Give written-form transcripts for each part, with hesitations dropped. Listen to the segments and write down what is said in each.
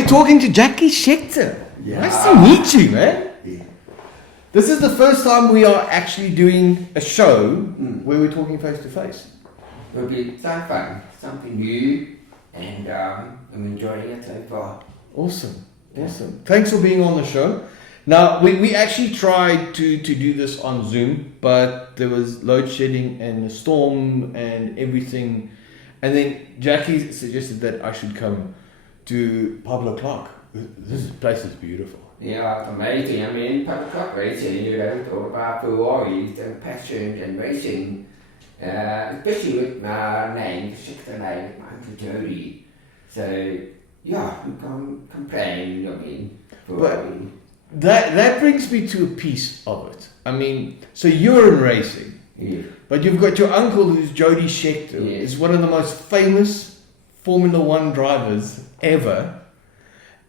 we're talking to Jaki Scheckter. Yeah. Nice to meet you, man. Yeah. This is the first time we are actually doing a show where we're talking face to face. It'll be so fun, something new, and I'm enjoying it so far. Awesome. Thanks for being on the show. Now, we actually tried to do this on Zoom, but there was load shedding and a storm and everything. And then Jackie suggested that I should come to Pablo Clark. This place is beautiful. Yeah, it's amazing. I mean, Pablo Clark racing, you know, it's all about Ferraris and passion and racing. Especially with my name, the Scheckter name, my Uncle Jody. So, yeah, we can't complain, I mean, Ferrari. That brings me to a piece of it. I mean, so you're in racing, Yeah. but you've got your uncle who's Jaki Scheckter. Yeah. He's one of the most famous Formula One drivers ever.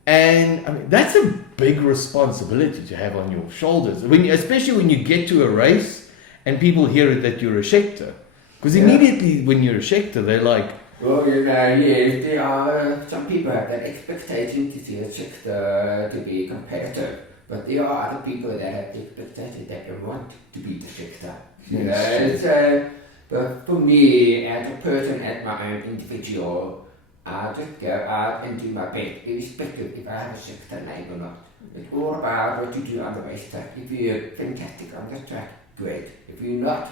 And I mean, that's a big responsibility to have on your shoulders, especially when you get to a race and people hear that you're a Scheckter. Because immediately when you're a Scheckter, they're like, well, you know, yes, there are some people have that expectation to see a Scheckter to be competitive, but there are other people that have the expectation that they want to be the Scheckter. You know, so, but for me, as a person, as my own individual, I just go out and do my best, irrespective if I have a Scheckter name or not. It's all about what you do on the racetrack. If you're fantastic on the track, great. If you're not,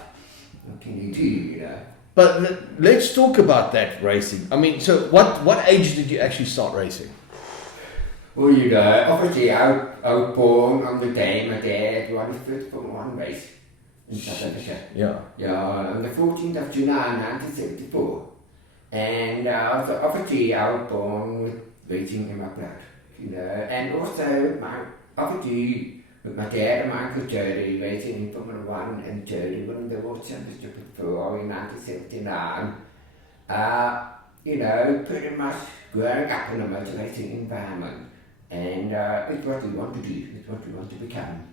what can you do, you know? but let's talk about that racing. I mean, so what age did you actually start racing? Well, you know, obviously I was born on the day my dad won his first Formula One race in South Africa. Yeah. Yeah, on the 14th of July 1974. And so obviously I was born with racing in my blood, you know, and also obviously with my dad and my Uncle Jody racing in Formula One and Jody winning the World Championship with Ferrari in 1979. You know, pretty much growing up in a motor racing environment, and it's what we want to do, it's what we want to become.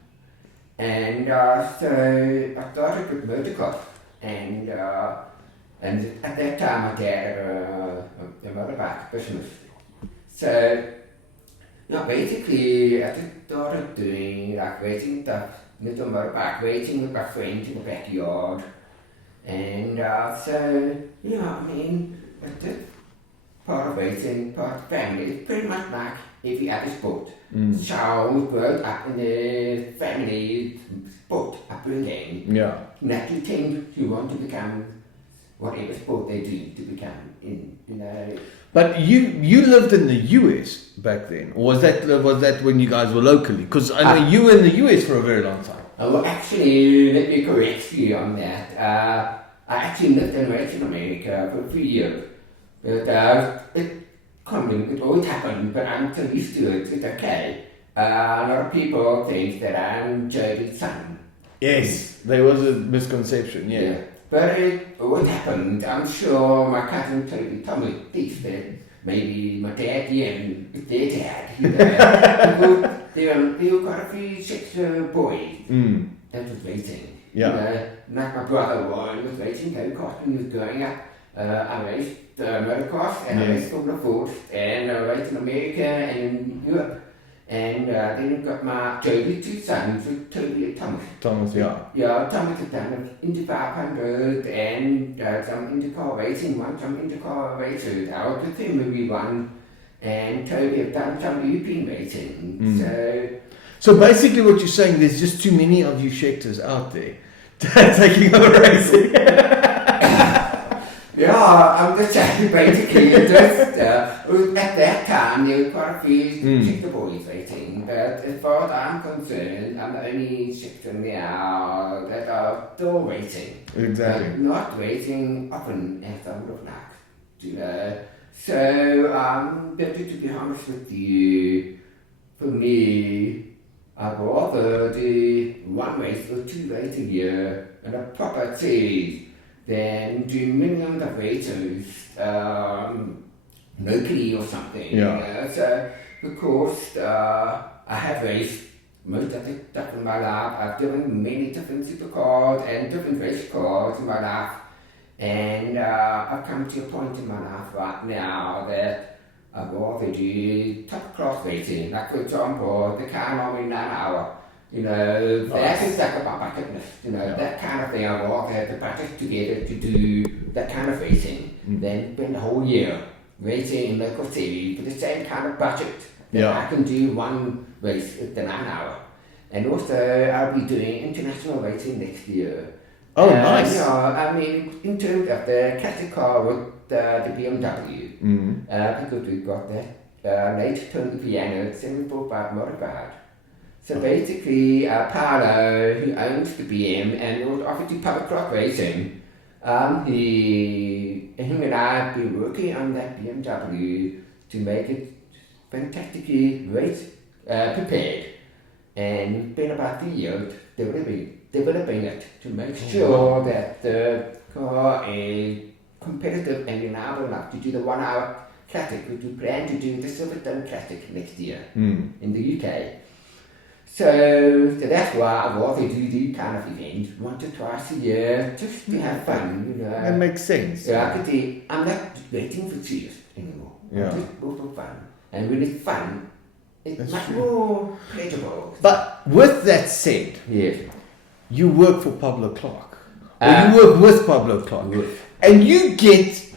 And so I started with motocross, and at that time my dad had a motorbike business. So, yeah, basically I just started doing like racing stuff, little motorbike racing with my friends in the backyard. And so, yeah, I mean, it's just part of racing, part of family. It's pretty much like every other sport. So we grew up in the family sport upbringing. Yeah. Naturally tend to want to become whatever sport they do to become in, you know. But you lived in the US back then, or was that when you guys were locally? Because I know you were in the US for a very long time. Well, actually, let me correct you on that. I actually lived and raced in America for 3 years. But it always happened, but I'm so used to it, it's okay. A lot of people think that I'm Jody's son. Yes, there was a misconception, yeah. But it always happened. I'm sure my cousin told me this, that maybe my dad, and their dad, you know, they were quite a few Scheckter boys that was racing. Yeah. You know, like my brother Ryan was racing go-kart when he was growing up. I raced motocross and I raced Formula Ford and I raced in America and in Europe. And then I've got my Jody's two sons with Toby and Thomas. Thomas, yeah. Yeah, Thomas has done an Indy 500 and some IndyCar racing, won some IndyCar races. I was with him when we won, and Toby has done some European racing. So basically what you're saying, there's just too many of you Schecters out there taking over racing. Yeah, I'm just saying basically just at that time there were quite a few Scheckter boys racing, but as far as I'm concerned, I'm the only Scheckter now that are still racing. Exactly. But not racing often as I would have liked, you know. So, but to be honest with you, for me, I'd rather do one race or two races a year and a proper series than do millions of races locally or something. Yeah. You know? So, of course, I have raced most of the stuff in my life. I've driven many different supercars and different race cars in my life. And I've come to a point in my life right now that go over to top class racing, like for example, the car normally 9 hour. You know, that's exactly about bucket list. You know, that kind of thing. I go off the practice together to do that kind of racing. Then spend the whole year racing in local series for the same kind of budget. I can do one race at the 9 hour. And also, I'll be doing international racing next year. Oh, nice. You know, I mean, in terms of the classic car with the BMW, because we've got that late Tony Piano 745 Motorsport. So basically, Pablo, who owns the BM and was offered to Pablo Clark Racing, him and I have been working on that BMW to make it fantastically race prepared. And we've been about 3 years developing it to make sure that the car is competitive and reliable enough to do the 1 hour classic, which we plan to do the Silverstone Classic next year in the UK. So that's why I also do these kind of events once or twice a year, just to have fun, you know. That makes sense. Yeah, I could say I'm not waiting for cheers anymore. Yeah. I'm just go for fun. And when it's fun, it's much more pleasurable. But with that said, Yes. you work for Pablo Clark. Or you work with Pablo Clark. And you get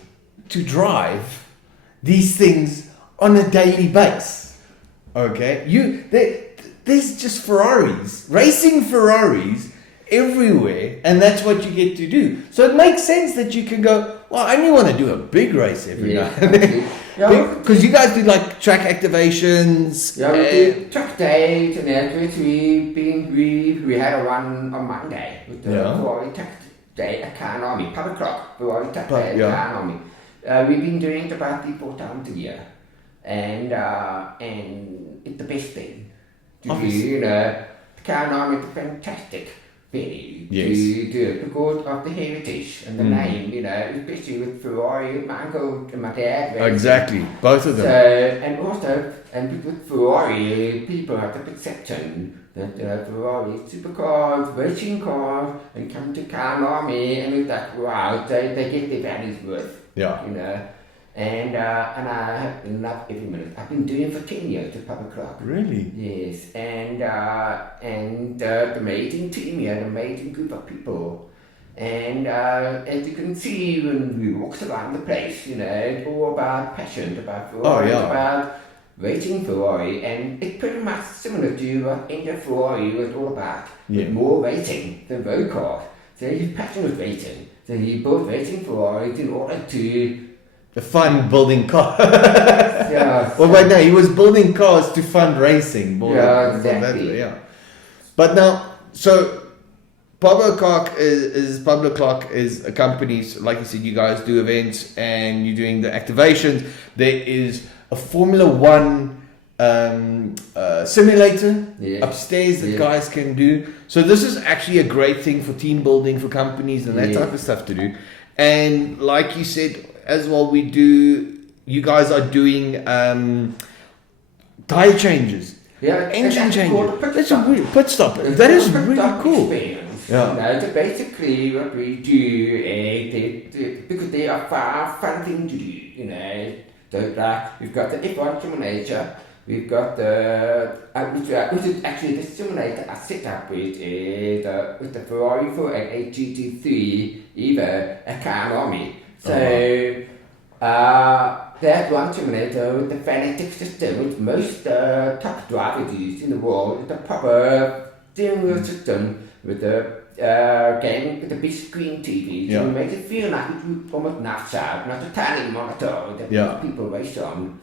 to drive these things on a daily basis. Okay? There's just Ferraris, racing Ferraris everywhere, and that's what you get to do. So it makes sense that you can go, well, I only want to do a big race every now and then. Because you guys do like track activations. Yeah, we do track days and everything. We had a run on Monday with the Ferrari track day at Car Army, Pablo Clark, Ferrari track day at Car Army. We've been doing it about 3-4 times a year. And it's the best thing. You know, Car Army is a fantastic venue to do it because of the heritage and the name, you know, especially with Ferrari, my uncle and my dad. Exactly, both of them. So, and with Ferrari, people have the perception that Ferrari is supercars, racing cars, and come to Car Army and it's like, wow, they get their values worth, you know. And I have been loved every minute. I've been doing it for 10 years with Pablo Clark. Really? Yes, and the amazing team here, an amazing group of people. And as you can see when we walk around the place, you know, it's all about passion, about Ferrari, about racing Ferrari, and it's pretty much similar to what India Ferrari was all about. With more racing than road cars. So he's passionate with racing. So he built racing Ferraris in order to fund building cars. Well, right now he was building cars to fund racing. Exactly. But now, so Pablo Clark is a company. So like you said, you guys do events and you're doing the activations. There is a Formula One simulator upstairs that guys can do. So this is actually a great thing for team building for companies and that type of stuff to do. And like you said as well, you guys are doing tire changes, engine changes. That's a weird pit stop. That is really cool. Experience. You know, so basically what we do is because they are fun thing to do, you know. So we've got the F1 simulator, we've got which is actually the simulator I set up with the Ferrari 488 GT3 Evo at Car Army. So that one simulator with the fanatic system, which most top drivers use in the world, is the proper steering wheel system with the game with the big screen TV. So it makes it feel like it's almost an outside, not a tiny monitor that people race on.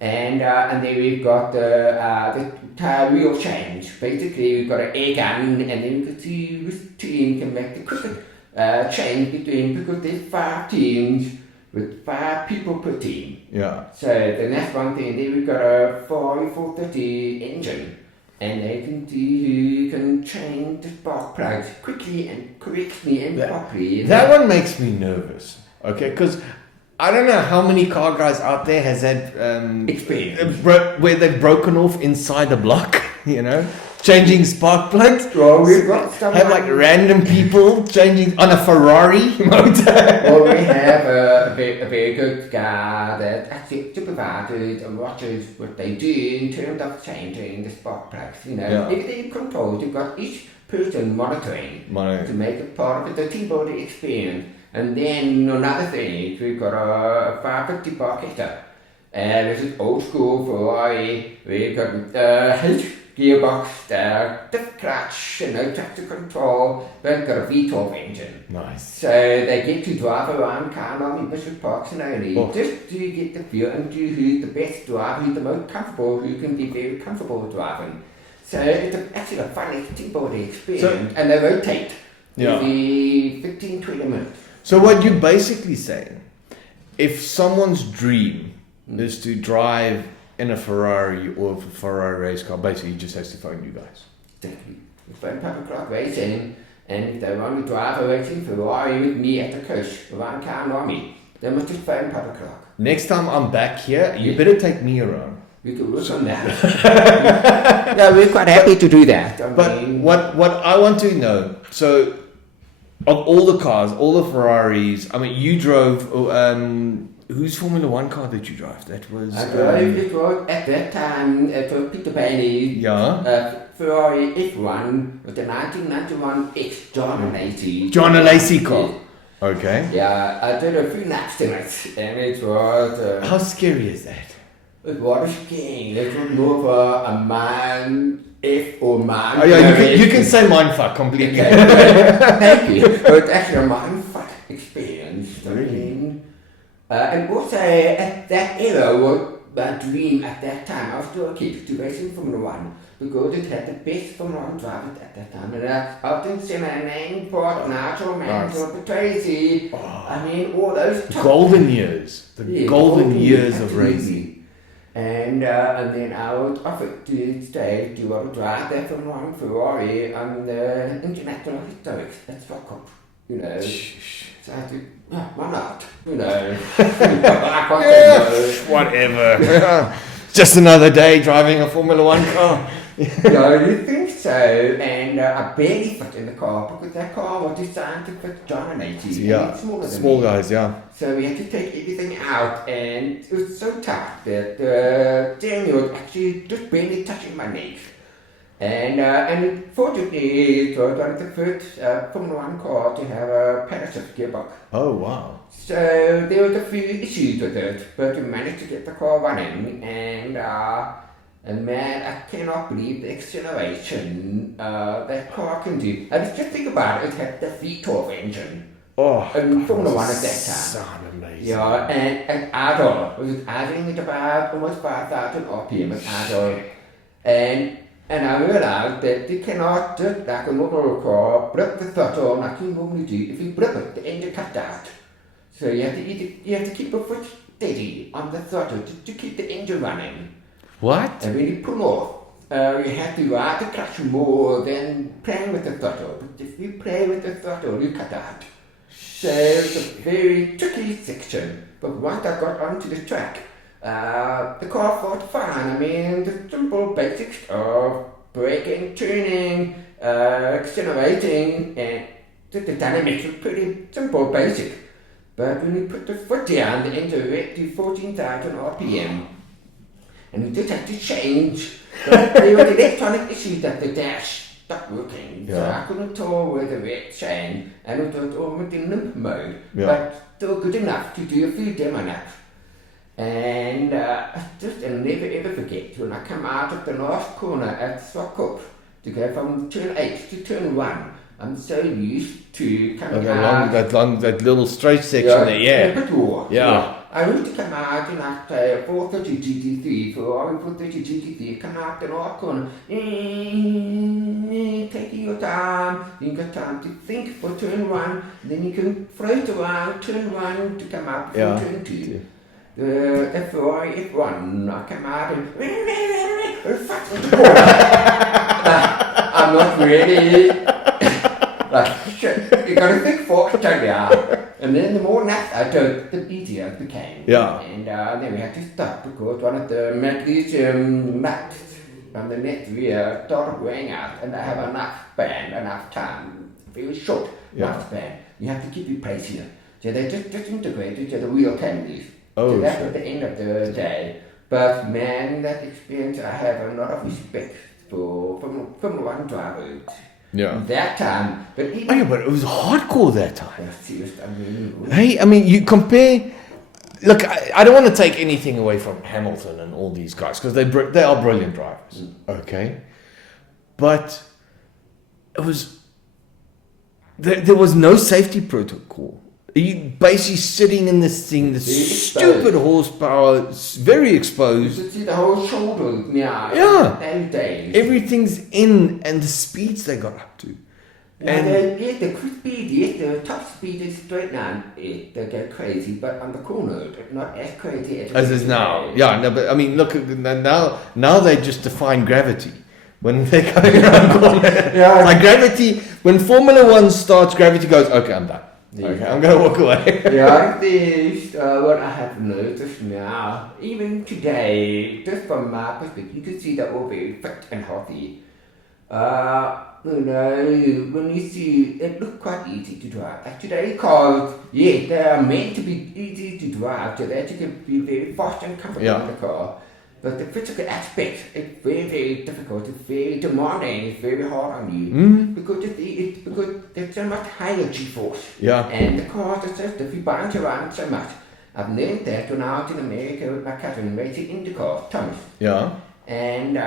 And then we've got the tire wheel change. Basically, we've got an air gun, and then you can see which team can make the quickest change between, because there's 5 teams with 5 people per team. So then that's one thing. Then we've got a 430 engine, and they can see who can change the spark plugs quickly and correctly and properly. That one makes me nervous. Okay, because I don't know how many car guys out there has had experience where they've broken off inside the block, you know, changing spark plugs. Well, we've got some. Have like random people changing on a Ferrari motor. Well, we have a very good guy that actually supervises and watches what they do in terms of changing the spark plugs. You know, everything controlled. You've got each person monitoring to make it part of the T-body experience. And then another thing, we've got a 550 bar kicker. This is old school Ferrari. We've got gearbox, diff clutch, no traction control, but got a V12 engine. Nice. So they get to drive around Carnarvon in Bishop Parks and only just to get the feel and to who's the best driver, who's the most comfortable, who can be very comfortable driving. So it's actually a fun T-body experience, and they rotate every 15-20 minutes. So what you're basically saying, if someone's dream is to drive in a Ferrari or a Ferrari race car, basically he just has to phone you guys. Exactly. We phone Pablo Clark Racing, and if they want to drive a racing Ferrari with me at the coast around Carnarvon, they must just phone Pablo Clark. Next time I'm back here, you better take me around. We can work on that. No, we're quite happy to do that. But what I want to know, so of all the cars, all the Ferraris, I mean, you drove, whose Formula 1 car did you drive? That was... I drove, it was, at that time, it was Peter Bailey's Ferrari F1 with the 1991 X John Lacey. John Lacey car. Okay. Yeah, I did a few laps in it, and it was... How scary is that? It was scary. It was more of a man... F or man. Oh yeah, you can say mindfuck completely. Okay. Thank you. It's actually a mindfuck experience. Really? And also at that era, what my dream at that time, I was still a kid to race in Formula 1 because it had the best Formula 1 drivers at that time. And Upton Senna, Nangport, Nigel Mansell, Tracy, I mean, all those golden years. The golden years of racing. And then I was offered to stay to drive that from one Ferrari on the International Historics at Stockholm, you know. So I said, why not? You know. Whatever. Just another day driving a Formula 1 car. Yeah, you think so? And I barely fit in the car because that car was designed to fit John and AT. Yeah, small guys, yeah. So we had to take everything out, and it was so tough that the steering wheel was actually just barely touching my neck. And fortunately, it was one of the first Formula 1 car to have a paddle shift gearbox. Oh, wow. So there was a few issues with it, but we managed to get the car running, and man, I cannot believe the acceleration that car can do. And just think about it, it had the V12 engine. And Formula 1 at that time. Sound amazing. Yeah, and idle. It was idling at about almost 5,000 RPM at idle. And I realized that you cannot just like a normal car, blip the throttle like you normally do. If you blip it, the engine cuts out. So you have to keep your foot steady on the throttle to keep the engine running. What? And when you pull off, you have to ride the clutch more than playing with the throttle. But if you play with the throttle, you cut out. So it's a very tricky section. But once I got onto the track, the car felt fine. I mean, the simple basics of braking, turning, accelerating, and the dynamics was pretty simple, basic. But when you put the foot down, the engine went to 14,000 RPM. And we just had to change. But there were electronic issues that the dash stopped working. So I couldn't tell where the red chain, and it was almost in limp mode. But still good enough to do a few demo laps. And I'll never ever forget when I come out of the last corner at Stockholm to go from turn 8 to turn 1. I'm so used to coming out. That little straight section there, yeah. I used to come out in like 430 GT3, Ferrari 430 GT3, come out the last corner, taking your time, you got time to think for turn 1, then you can float around turn 1 to come out before turn 2. The Ferrari F1, I come out and I'm not ready. Like, shit, you gotta think for it, totally hard. And then the more laps I did, the easier it became. Yeah. And then we had to stop because one of the magnesium nuts on the next rear started wearing out, and they have enough time, very short enough span. You have to keep your pace here. So they just disintegrated to the wheel canopies. So that's at the end of the day. But man, that experience, I have a lot of respect for Formula One drivers. Yeah. That time, but even but it was hardcore that time. seriously, unbelievable. Hey, I mean, you compare. Look, I don't want to take anything away from Hamilton and all these guys because they are brilliant drivers. Okay, but it was there was no safety protocol. You basically sitting in this thing, this stupid horsepower, very exposed. You could see the whole shoulder now. Yeah. And days. Everything's in, and the speeds they got up to. And the quick speed, the top speed is straight now. They go crazy, but on the corner, not as crazy as it is now. Yeah, no, but I mean, look, now they just define gravity. When they're going around corners. Like gravity, when Formula One starts, gravity goes, okay, I'm done. Okay, I'm going to walk away. This what I have noticed now, even today, just from my perspective, you can see they're all very fit and healthy. When you see, it looks quite easy to drive. Like today cars, they are meant to be easy to drive, so that you can be very fast and comfortable in the car. But the physical aspect, it's very, very difficult, it's very demanding, it's very hard on you. Because there's so much higher G-force. Yeah. And the cars are just, if you bounce around so much. I've learned that when I was in America with my cousin racing IndyCar, Thomas. Yeah. And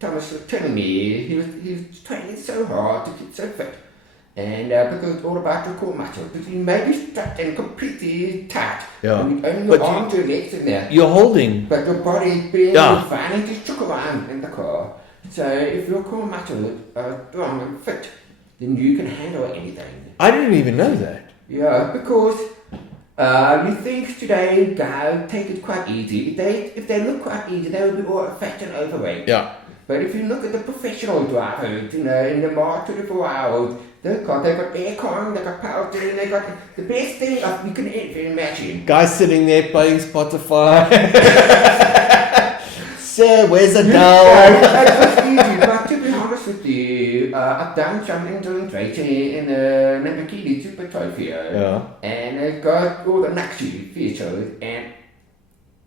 Thomas was telling me he was training so hard to get so fit. And because it's all about your core muscle, because you may be strapped in completely tight. Yeah. And only your arms and legs in there. You're holding. But your body is being fine and just shook around in the car. So if your core muscle are strong and fit, then you can handle anything. I didn't even know that. Yeah, because you think today guys take it quite easy. If they look quite easy, they will be all fat and overweight. Yeah. But if you look at the professional drivers, in the more 24 hours, they've got aircon, they've got power steering, they've got the best thing you can ever imagine. Guys sitting there playing Spotify. Sir, where's the dough? That's easy, but to be honest with you, I've done some endurance racing in the Lamborghini Super Trofeo. Yeah. And it's got all the luxury features, and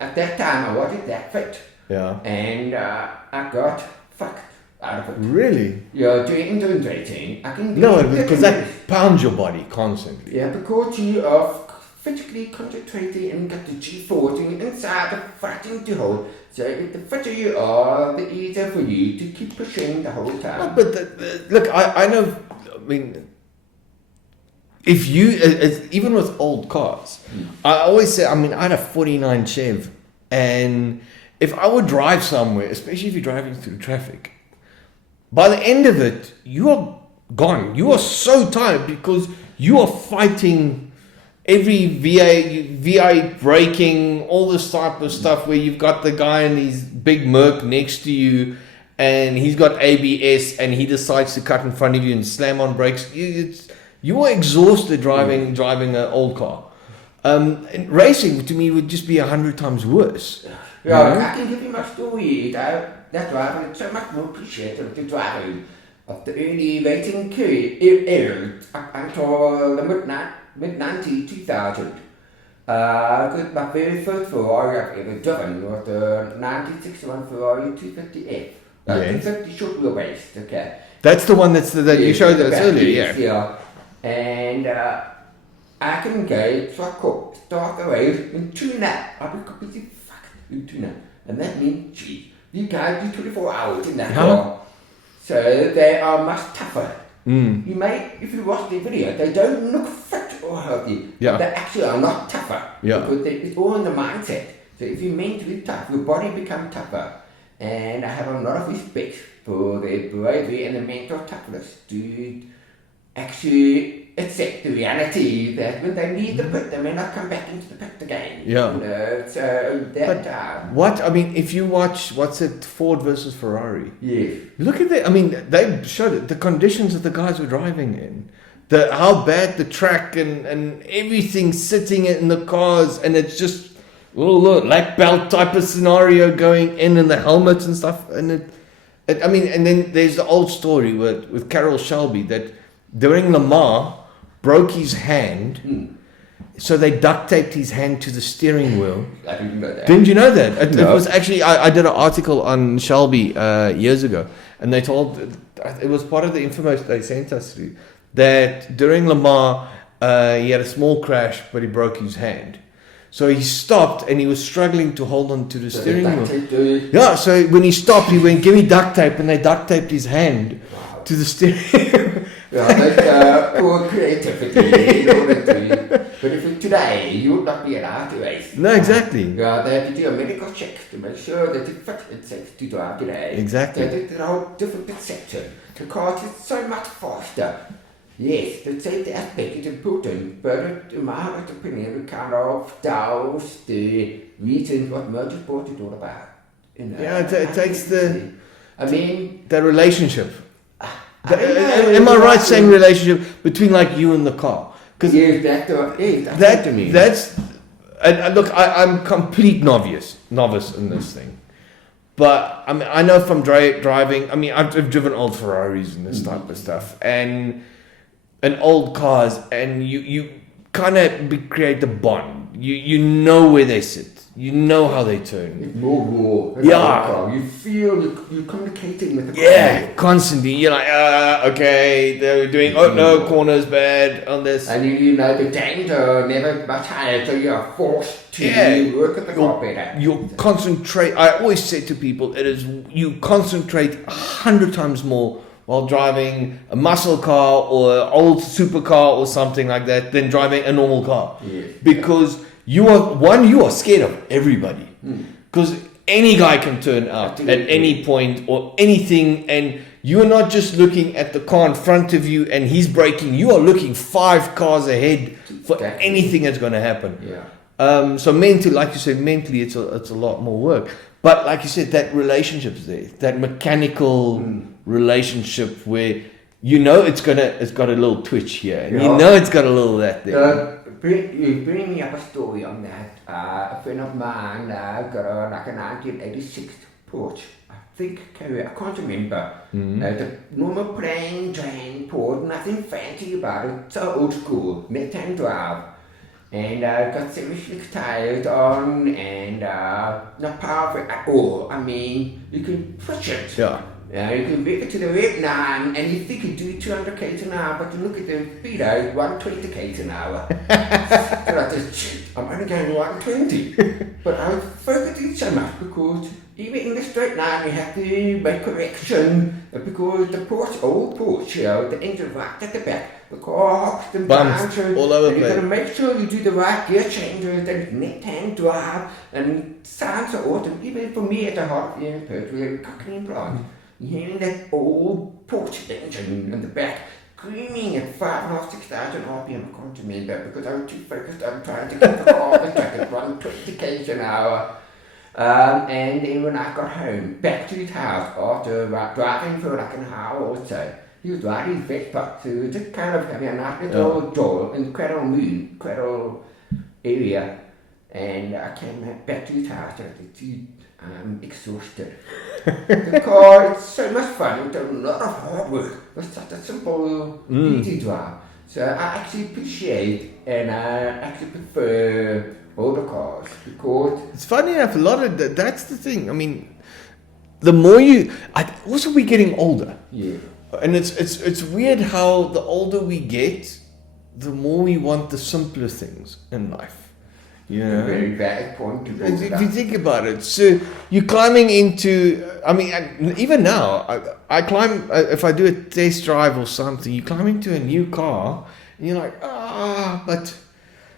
at that time I wasn't that fit. Yeah. And I got fucked out of it. Really? Yeah, doing endurance racing. Because that pounds your body constantly. Yeah, because you are physically concentrating and got the G-force inside the fighting to hold. So the fitter you are, the easier for you to keep pushing the whole time. No, but look, I know, I mean, if you, even with old cars, I always say, I mean, I had a 49 Chev, and if I would drive somewhere, especially if you're driving through traffic, by the end of it, you are gone. You are so tired because you are fighting every VA braking, all this type of stuff where you've got the guy in his big Merc next to you and he's got ABS and he decides to cut in front of you and slam on brakes. You are exhausted driving an old car. And racing to me would just be 100 times worse. Yeah, I can give you my story. That driving is so much more appreciated the driving of the early racing era up until the mid-90s, 2000. My very first Ferrari I've ever driven was the 1961 Ferrari 250F. 250 short wheelbase, okay. That's the one that you showed us earlier, yeah. And I can go, start the race in 2 laps. I'll be completely fucked in 2 laps. And that means, gee, you guys do 24 hours in that car. So they are much tougher. You may, if you watch the video, they don't look fit or healthy. Yeah. They actually are not tougher. Yeah. Because it's all in the mindset. So if you're meant to be tough, your body becomes tougher. And I have a lot of respect for their bravery and the mental toughness to actually accept the reality that when they need the pit, they may not come back into the pit again. Yeah. So what? I mean, if you watch, what's it, Ford versus Ferrari? Yes. Look at that. I mean, they showed it, the conditions that the guys were driving in. How bad the track and everything sitting in the cars, and it's just little black belt type of scenario going in and the helmets and stuff. And I mean, and then there's the old story with Carroll Shelby that during Le Mans broke his hand, so they duct taped his hand to the steering wheel. I didn't know that. Didn't you know that? It No. was actually, I did an article on Shelby years ago, and they told, it was part of the info they sent us through, that during Le Mans, he had a small crash, but he broke his hand. So he stopped and he was struggling to hold on to the steering wheel. Yeah, so when he stopped, he went, give me duct tape, and they duct taped his hand to the steering wheel. Yeah, that's poor creativity in order to. But if today, you would not be allowed to race. No, exactly. Yeah, they have to do a medical check to make sure that it fits and safe to drive today. Exactly. They're a whole different perception. The car is so much faster. Yes, the safety aspect is important, but in my opinion, it kind of doubts the reasons what motorsport is all about. You know, Yeah, it takes the relationship. Am I right saying relationship between like you and the car? Because that's to me. That's and look, I'm complete novice in this thing. But I mean, I know from driving. I mean, I've driven old Ferraris and this type of stuff, and old cars, and you kind of create the bond. You know where they sit. You know how they turn. It's more raw. Yeah. You feel you're communicating with the car. Yeah, constantly. You're like, okay, they're doing, oh no, corner's bad on this. And you know the danger never much higher, so you're forced to work at the car better. You concentrate. I always say to people, you concentrate 100 times more while driving a muscle car or an old supercar or something like that than driving a normal car. Yes. Because you are scared of everybody. Because any guy can turn out at any point or anything, and you're not just looking at the car in front of you and he's braking. You are looking 5 cars ahead for anything that's going to happen. Yeah. So mentally, like you said, it's a lot more work. But like you said, that relationship's there, that mechanical relationship where you know it's got a little twitch here, and you know it's got a little that there. You bring me up a story on that. A friend of mine got a 1986 Porsche. I think I can't remember. The normal plain Jane Porsche, nothing fancy about it. So old school, left-hand drive. And got semi-slick tires on, and not powerful at all. I mean, you can push it. Yeah. You can whip it to the red 9, and you think you do 200 k's an hour, but you look at the speedo, 120 k's an hour. So I just, I'm only going 120. But I was focusing so much because even in the straight line, you have to make correction because the old Porsche, the engine right at the back, the car hops them down. So all over the you've got place. to make sure you do the right gear changes, then left-hand drive, and it sounds so awesome. Even for me at a hot young person with a cockney plant. Hearing that old Porsche engine in the back screaming at 5,500, 6,000 RPM, I can't remember because I was too focused on trying to get the car on the track at 120 k's an hour. And then when I got home, back to his house after driving for like an hour or so, he was riding his Vespa, so just kind of having a nice little door in the cradle area. And I came back to his house and I said, dude, I'm exhausted. The car, it's so much fun, it's a lot of hard work. It's such a simple, easy drive. So I actually appreciate and I actually prefer older cars because... It's funny enough, a lot of that's the thing. I mean, the more also we're getting older. Yeah. And it's weird how the older we get, the more we want the simpler things in life. You know? A very valid point to If you think about it, so you're climbing into, I mean, even now, I climb, if I do a test drive or something, you climb into a new car, and you're like, but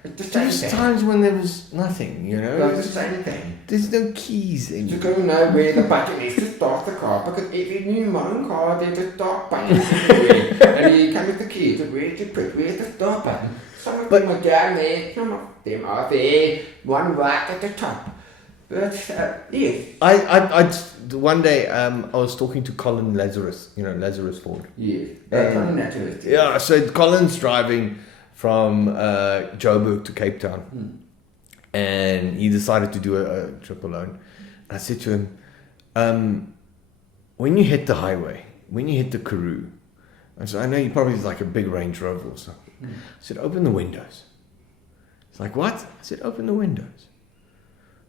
there's times when there was nothing, you know? It's the same thing. There's no keys anymore. You don't know where the button is to start the car, because every new modern car, there's a start button everywhere. And you come with the keys, where's the start button? Some of them are down there, some of them are there, one right at the top. But, yes. I one day, I was talking to Colin Lazarus, Lazarus Ford. Yes, Colin Lazarus. Yeah, so Colin's driving from Joburg to Cape Town. and he decided to do a trip alone. I said to him, when you hit the highway, when you hit the Karoo, I said, I know you probably like a big Range Rover or something. I said, open the windows. He's like, what? I said, open the windows.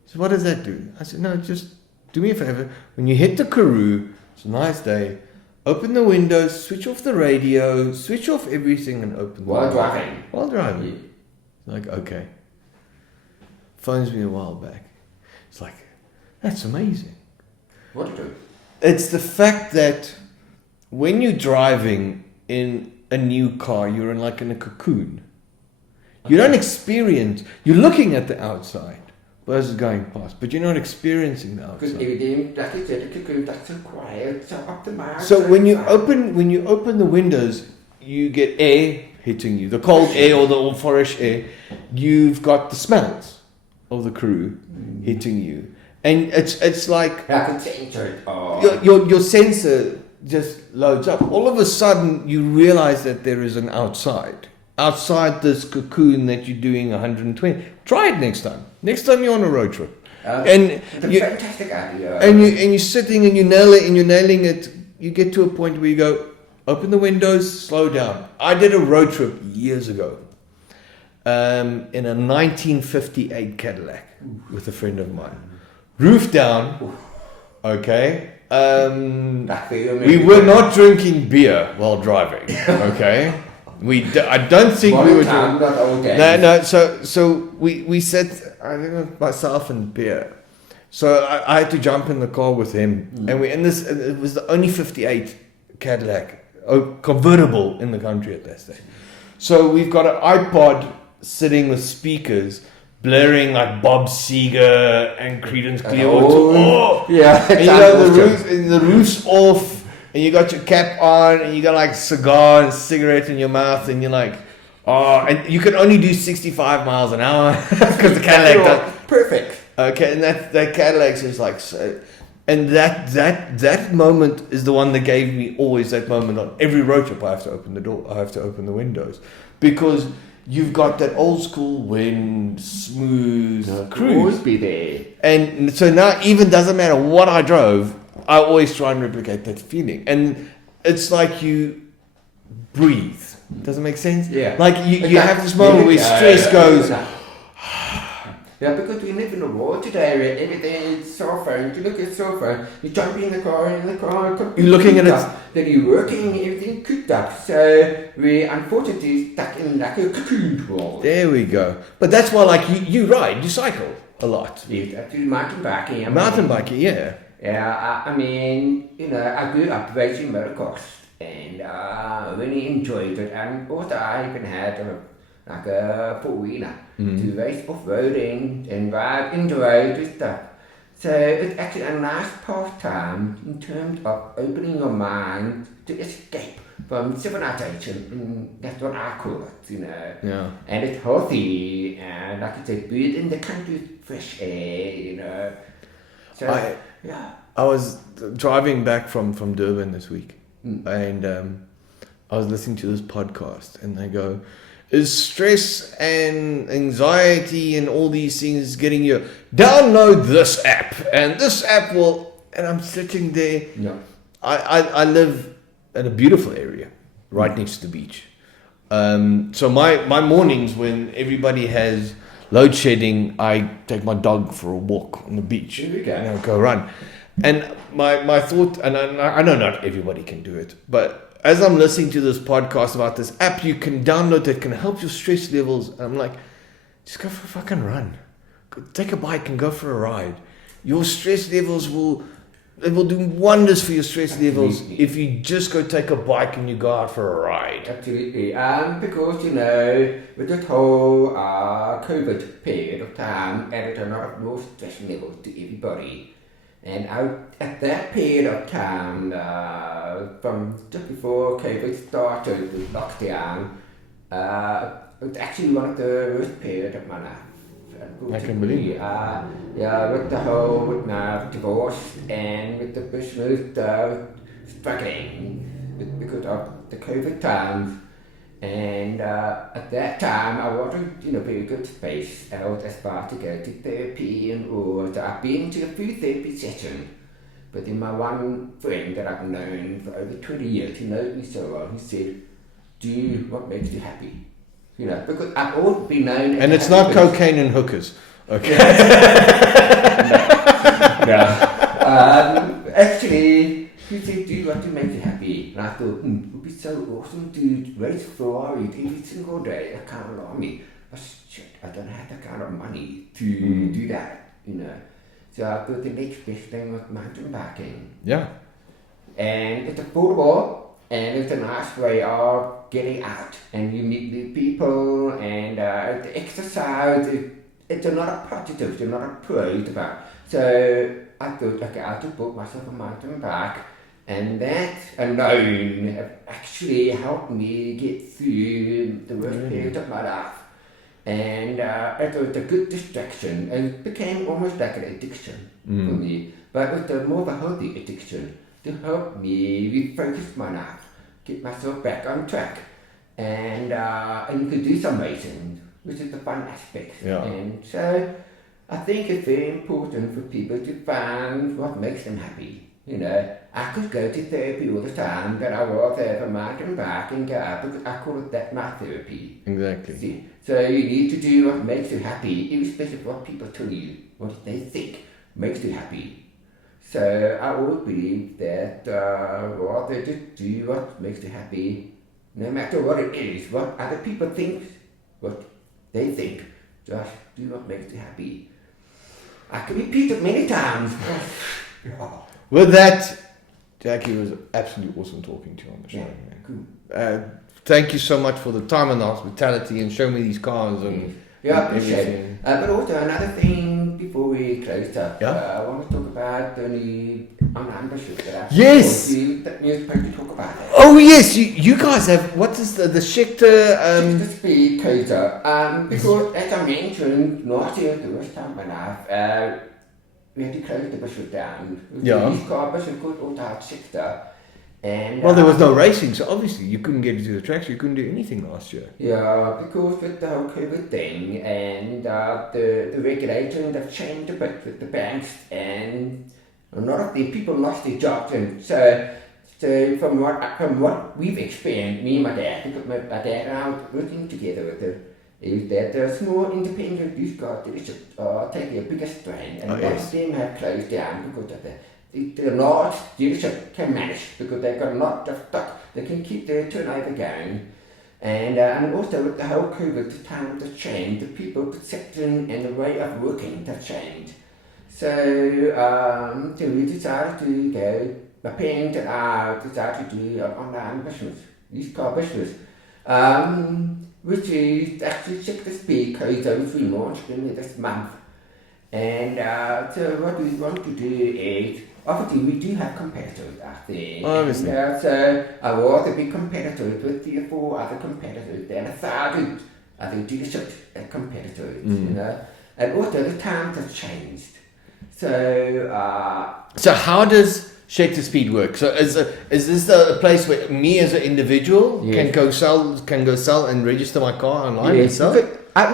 He said, what does that do? I said, no, just do me a favor. When you hit the Karoo, it's a nice day, open the windows, switch off the radio, switch off everything and open the windows. While driving. Yeah. Like, okay. Phones me a while back. It's like, that's amazing. What do? It's the fact that when you're driving in a new car, you're in like in a cocoon. You don't experience, you're looking at the outside, buses going past, but you're not experiencing the Because outside. everything, like you said, the cocoon, that's so quiet, so optimized. So when you open the windows, you get air hitting you, the cold air or the fresh air. You've got the smells of the Karoo hitting you, and it's like I can sensor it. Oh. your sensor just loads up. All of a sudden, you realize that there is an outside this cocoon that you're doing 120. Try it next time. Next time you're on a road trip, and It's a fantastic idea. and you're sitting and you nail it and you're nailing it. You get to a point where you go, open the windows, slow down. I did a road trip years ago, in a 1958 Cadillac with a friend of mine. Roof down, okay. We were not drinking beer while driving, okay. I don't think we were drinking. No. So we said, I don't know, myself and beer. So I had to jump in the car with him, and it was the only 58 Cadillac convertible in the country at that stage. So we've got an iPod sitting with speakers, blaring like Bob Seger and Creedence Clearwater. Yeah, and you know the roof's off, and you got your cap on, and you got like cigar and cigarette in your mouth, and you're like, and you can only do 65 miles an hour because the Cadillac does. Perfect. Okay, and that Cadillac's just like so. And that moment is the one that gave me always that moment on every road trip. I have to open the door. I have to open the windows because you've got that old school wind, smooth cruise. Always be there. And so now, even doesn't matter what I drove, I always try and replicate that feeling. And it's like you breathe. Does it make sense? Yeah. Like you have this moment where stress goes. Yeah, because we live in a world today where everything is cell phone. You look at cell phone, you jump in the car, you're looking at it. Then you're working, everything cooked up. So we unfortunately stuck in like a cocoon world. There we go. But that's why, like, you ride, you cycle a lot. Yeah, I do mountain biking. Mountain biking, yeah. Yeah, I mean, you know, I grew up racing motocross and really enjoyed it. And also I even had a four-wheeler to race off-roading and ride in the road and stuff. So it's actually a nice pastime in terms of opening your mind to escape from civilization, and that's what I call it, you know. Yeah. And it's healthy, and like I said, breathe in the country's fresh air, you know. So, I was driving back from Durban this week, and I was listening to this podcast, and they go, is stress and anxiety and all these things getting you, download this app, and this app will, and I'm sitting there. No. I live in a beautiful area right next to the beach. So my mornings when everybody has load shedding, I take my dog for a walk on the beach. There we go. And I go run. And my thought, and I know not everybody can do it, but as I'm listening to this podcast about this app you can download that can help your stress levels, I'm like, just go for a fucking run. Take a bike and go for a ride. Your stress levels will do wonders for your stress levels if you just go take a bike and you go out for a ride. Absolutely. Because, you know, with this whole COVID period of time, added a lot of more stress levels to everybody. And at that period of time, from just before COVID started with lockdown, it was actually one of the worst periods of my life. I can believe it. With the whole divorce and with the business struggling because of the COVID times. And at that time, I wasn't in a very good space. I was aspired to go to therapy and all. So I've been to a few therapy sessions. But then my one friend that I've known for over 20 years, he knows me so well, he said, do what makes you happy. You know, because I've always been known... And it's not cocaine and hookers. Okay. No. Actually, he said, do what makes you happy. And I thought, it would be so awesome to race Ferraris every single day. I can't allow me. But shit, I don't have that kind of money to do that, you know. So I thought the next best thing was mountain biking. Yeah. And it's affordable, and it's a nice way of getting out. And you meet new people, and the exercise, it's not a positive, it's not a pros about. So I thought, okay, I'll just book myself a mountain bike. And that alone actually helped me get through the worst period of my life. And it was a good distraction, and it became almost like an addiction for me. But it was more of a healthy addiction to help me refocus my life, get myself back on track, and you could do some racing, which is the fun aspect. Yeah. And so I think it's very important for people to find what makes them happy. You know, I could go to therapy all the time, but I was have a mountain bike and go out because I call it that my therapy. Exactly. See? So you need to do what makes you happy, irrespective of what people tell you, what they think makes you happy. So I always believe that rather just do what makes you happy, no matter what it is, what other people think, what they think, just do what makes you happy. I can repeat it many times. With that, Jackie, it was absolutely awesome talking to you on the show. Yeah, man. Cool. Thank you so much for the time and the hospitality and showing me these cars and I appreciate it. But also another thing before we close up, I want to talk about the new online business that I Yes. that you're supposed to talk about it. Oh yes, you guys have what is the Scheckter Scheckter Speed coaster. Because as I mentioned, last year the worst time of my life, we had to close the business down. This car business called Auto Scheckter. And, well, there was no racing, so obviously you couldn't get into the tracks. You couldn't do anything last year. Yeah, because with the whole COVID thing and the regulations have changed a bit with the banks, and a lot of the people lost their jobs. And so from what we've experienced, me and my dad, because my dad and I were working together with her, is that the small independent used car dealerships are taking a bigger strain, and a lot of them have closed down because of that. The large dealership can manage because they've got a lot of stock. They can keep their turnover going. And also with the whole COVID, the time has changed. The people perception and the way of working have changed. So we decided to go, my parents and I decided to do an online business, used car business, which is actually Scheckter Speed, which we launched in this month. And so what we want to do is, obviously, we do have competitors out there. Obviously. And, so I was a big competitor with 3 or 4 other competitors, then 1,000 other dealerships and competitors, you know. And also the times have changed. So how does Scheckter Speed work? So is this a place where me as an individual can go sell and register my car online and sell?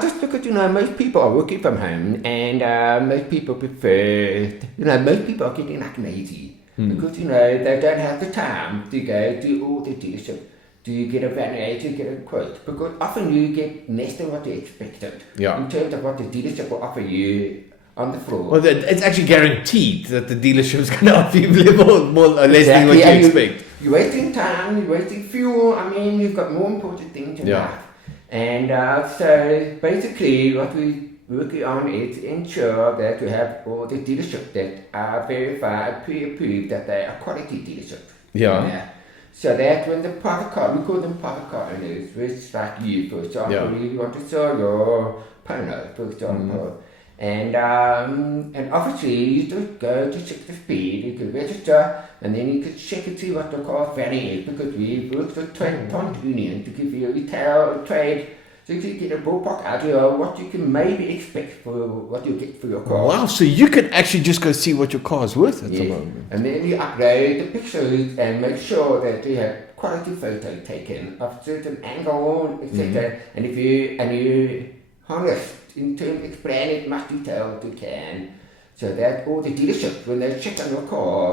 Just because, most people are working from home, and most people prefer, most people are getting like lazy because, they don't have the time to go to all the dealerships to get a valuation, to get a quote, because often you get less than what you expected in terms of what the dealership will offer you on the floor. Well, it's actually guaranteed that the dealership is going to offer you more or less than what you expect. You're wasting time, you're wasting fuel. I mean, you've got more important things in life. And so basically what we're working on is to ensure that we have all the dealerships that are verified, pre-approved, that they are quality dealerships. Yeah. So that when the private car, we call them private car owners, which like you, for example, you want to sell your Polo, for example. And obviously you just go to Scheckter Speed, you can register, and then you can check and see what the car value is, because we work with trade union to give you a retail trade, so you can get a ballpark idea of what you can maybe expect for what you get for your car. Wow, so you can actually just go see what your car is worth at the moment. And then you upload the pictures and make sure that you have quality photo taken of certain angle, etc. And if you honest in terms of explaining it much detailed you can, so that all the dealership, when they check on your car,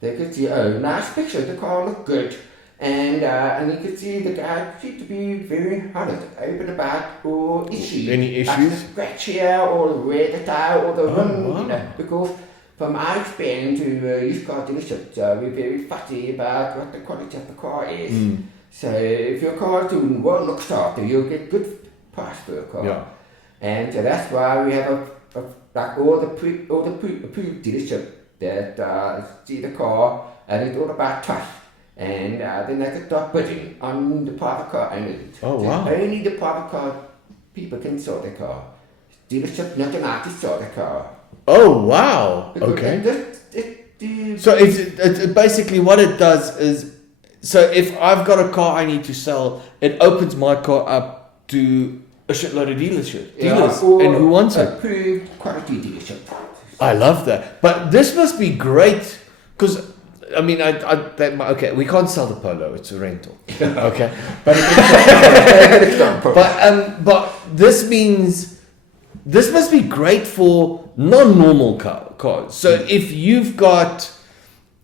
they could see, oh, nice picture, the car looked good. And you could see the guy seemed to be very honest, open about or issues. Any issues? Like the scratch here, or the wear the tire, or the rim, you know, because from our experience to used car dealerships, we're very fussy about what the quality of the car is. So if your car is doing well looked after, you'll get good price for a car. Yeah. And so that's why we have like all the approved dealership that see the car, and it's all about trust. And then they could start bidding on the private car owners. Oh, so wow. Only the private car people can sell their car. Dealership not allowed to sell the car. Oh, wow. Because Okay. So it's basically what it does is, so if I've got a car I need to sell, it opens my car up to a shitload of dealers, and who wants it? Approved quality dealership. I love that. But this must be great, because I mean, okay, we can't sell the Polo; it's a rental. Okay, but this means this must be great for non-normal cars. So if you've got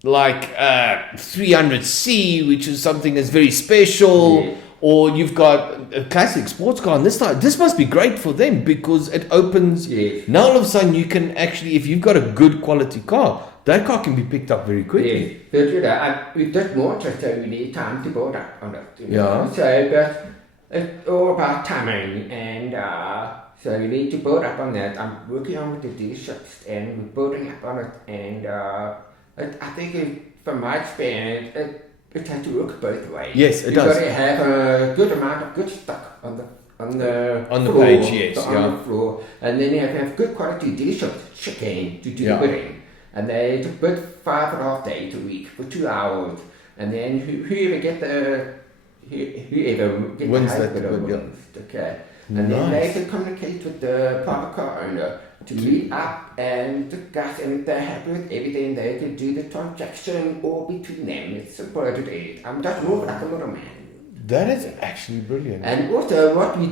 like 300C, which is something that's very special, or you've got a classic sports car on this side, this must be great for them because it opens. Now all of a sudden you can actually, if you've got a good quality car, that car can be picked up very quickly. We've just Manchester, so we need time to build up on it. Yeah. So, but it's all about timing, and so you need to build up on that. I'm working on with the dealerships, and we're building up on it, and I think from my experience, it has to work both ways. Yes, it does. You've got to have a good amount of good stock on the floor, page, yes, on the floor, and then you have to have good quality dealerships checking to do the bidding. And they bid 5.5 days a week for 2 hours, and then whoever gets the Wins highest that bidder bid, wins. Okay, and then they can communicate with the private car owner to meet up and discuss, and if they're happy with everything, they can do the transaction all between them. It's simple as it is. I'm just more like a middleman. That is actually brilliant. And also, what we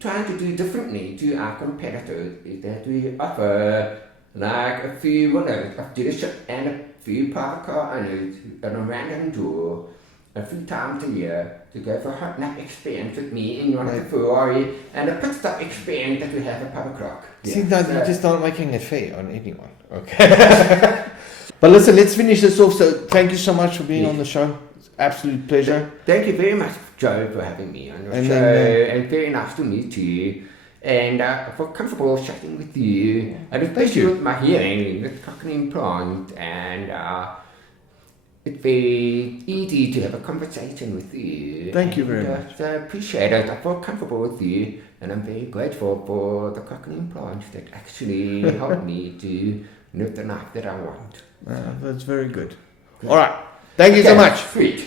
trying to do differently to our competitors is that we offer like a few winners of dealership and a few private car owners on a random draw a few times a year to go for a hot lap experience with me in one of the Ferrari and a pit stop experience that we have at Pablo Clark. See, that you're just not making it fair on anyone. Okay. But listen, let's finish this off. So thank you so much for being on the show. It's an absolute pleasure. Thank you very much, Joe, for having me on your show. And very nice to meet you. And I feel comfortable chatting with you, and especially with my hearing, with cochlear implant, and it's very easy to have a conversation with you. Thank you very much. So I appreciate it. I feel comfortable with you, and I'm very grateful for the cochlear implants that actually helped me to live the life that I want. That's very good. All right. Thank you so much. Sweet.